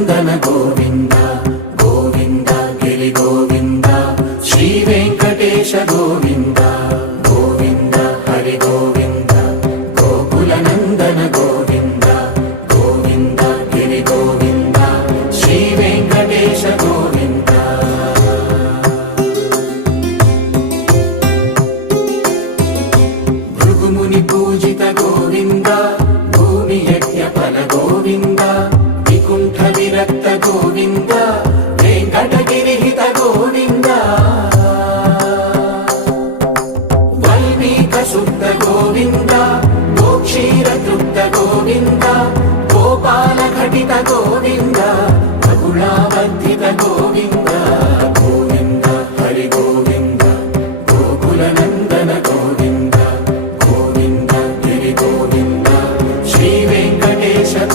నందన గోవింద గోవింద గిరి గోవింద శ్రీ వెంకటేశ గోవింద గోవింద హరి గోవింద గోకుల నందన గోవింద గోవింద గిరి గోవింద శ్రీ వెంకటేశ గోవింద భృగుముని పూజిత గోవింద భూమి యజ్ఞ ఫల గోవింద వికుంఠ విరక్త గోవింద వెంకటగిరిహిత గోవింద వల్మీక శుద్ధ గోవింద గోక్షీర తృప్త గోవింద